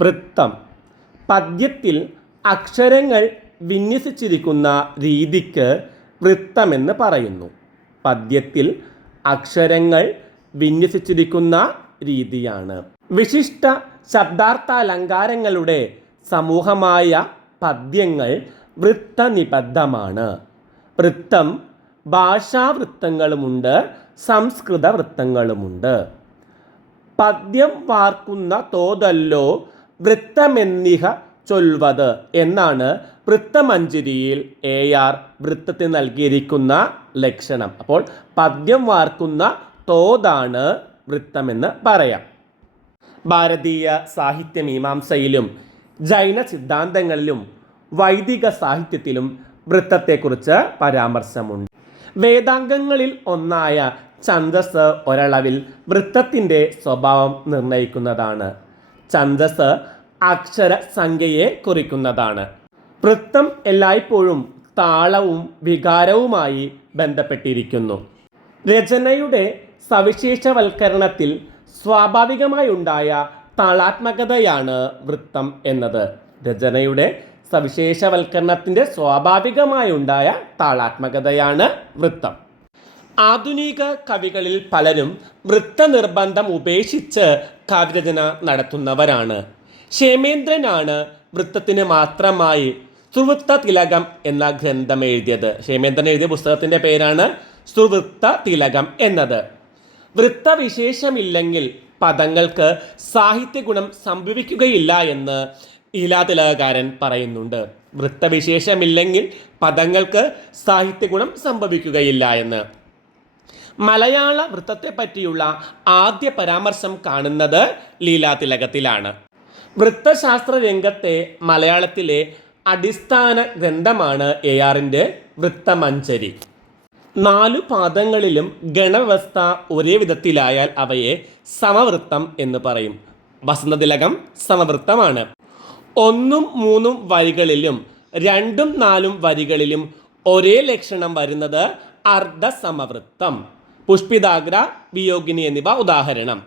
വൃത്തം. പദ്യത്തിൽ അക്ഷരങ്ങൾ വിന്യസിച്ചിരിക്കുന്ന രീതിക്ക് വൃത്തമെന്ന് പറയുന്നു. പദ്യത്തിൽ അക്ഷരങ്ങൾ വിന്യസിച്ചിരിക്കുന്ന രീതിയാണ്. വിശിഷ്ട ശബ്ദാർത്ഥാലങ്കാരങ്ങളുടെ സമൂഹമായ പദ്യങ്ങൾ വൃത്തനിബദ്ധമാണ്. വൃത്തം ഭാഷാവൃത്തങ്ങളുമുണ്ട്, സംസ്കൃത വൃത്തങ്ങളുമുണ്ട്. പദ്യം വാർക്കുന്ന തോതല്ലോ വൃത്തമെന്നിഹ ചൊൽവത് എന്നാണ് വൃത്തമഞ്ജരിയിൽ AR വൃത്തത്തിന് നൽകിയിരിക്കുന്ന ലക്ഷണം. അപ്പോൾ പദ്യം വാർക്കുന്ന തോതാണ് വൃത്തമെന്ന് പറയാം. ഭാരതീയ സാഹിത്യമീമാംസയിലും ജൈന സിദ്ധാന്തങ്ങളിലും വൈദിക സാഹിത്യത്തിലും വൃത്തത്തെക്കുറിച്ച് പരാമർശമുണ്ട്. വേദാംഗങ്ങളിൽ ഒന്നായ ഛന്ദസ് ഒരളവിൽ വൃത്തത്തിൻ്റെ സ്വഭാവം നിർണ്ണയിക്കുന്നതാണ്. ഛന്ദസ് അക്ഷര സംഖ്യയെ കുറിക്കുന്നതാണ്. വൃത്തം എല്ലായ്പ്പോഴും താളവും വികാരവുമായി ബന്ധപ്പെട്ടിരിക്കുന്നു. രചനയുടെ സവിശേഷവൽക്കരണത്തിൽ സ്വാഭാവികമായുണ്ടായ താളാത്മകതയാണ് വൃത്തം എന്നത്. രചനയുടെ സവിശേഷവൽക്കരണത്തിൻ്റെ സ്വാഭാവികമായുണ്ടായ താളാത്മകതയാണ് വൃത്തം. ആധുനിക കവികളിൽ പലരും വൃത്തനിർബന്ധം ഉപേക്ഷിച്ച് കാവ്യരചന നടത്തുന്നവരാണ്. ക്ഷേമേന്ദ്രനാണ് വൃത്തത്തിന് മാത്രമായി സുവൃത്ത തിലകം എന്ന ഗ്രന്ഥം എഴുതിയത്. ക്ഷേമേന്ദ്രൻ എഴുതിയ പുസ്തകത്തിൻ്റെ പേരാണ് സുവൃത്ത തിലകം എന്നത്. വൃത്തവിശേഷമില്ലെങ്കിൽ പദങ്ങൾക്ക് സാഹിത്യഗുണം സംഭവിക്കുകയില്ല എന്ന് ലീലാതിലകകാരൻ പറയുന്നുണ്ട്. വൃത്തവിശേഷമില്ലെങ്കിൽ പദങ്ങൾക്ക് സാഹിത്യഗുണം സംഭവിക്കുകയില്ല എന്ന്. മലയാള വൃത്തത്തെ പറ്റിയുള്ള ആദ്യ പരാമർശം കാണുന്നത് ലീലാതിലകത്തിലാണ്. വൃത്തശാസ്ത്ര രംഗത്തെ മലയാളത്തിലെ അടിസ്ഥാന ഗ്രന്ഥമാണ് ARൻ്റെ വൃത്തമഞ്ജരി. 4 പാദങ്ങളിലും ഗണവ്യവസ്ഥ ഒരേ വിധത്തിലായാൽ അവയെ സമവൃത്തം എന്ന് പറയും. വസന്തതിലകം സമവൃത്തമാണ്. 1ഉം 3ഉം വരികളിലും 2ഉം 4ഉം വരികളിലും ഒരേ ലക്ഷണം വരുന്നത് അർദ്ധസമവൃത്തം. പുഷ്പിതാഗ്ര, വിയോഗിനി എന്നിവ ഉദാഹരണം.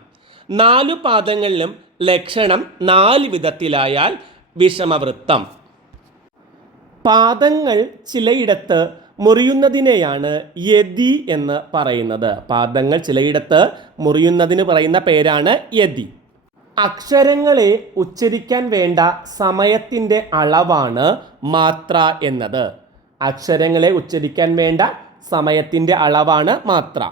4 പാദങ്ങളിലും ലക്ഷണം 4 വിധത്തിലായാൽ വിഷമവൃത്തം. പാദങ്ങൾ ചിലയിടത്ത് മുറിയുന്നതിനെയാണ് യതി എന്ന് പറയുന്നത്. പാദങ്ങൾ ചിലയിടത്ത് മുറിയുന്നതിന് പറയുന്ന പേരാണ് യതി. അക്ഷരങ്ങളെ ഉച്ചരിക്കാൻ വേണ്ട സമയത്തിൻ്റെ അളവാണ് മാത്ര എന്നത്. അക്ഷരങ്ങളെ ഉച്ചരിക്കാൻ വേണ്ട സമയത്തിൻ്റെ അളവാണ് മാത്ര.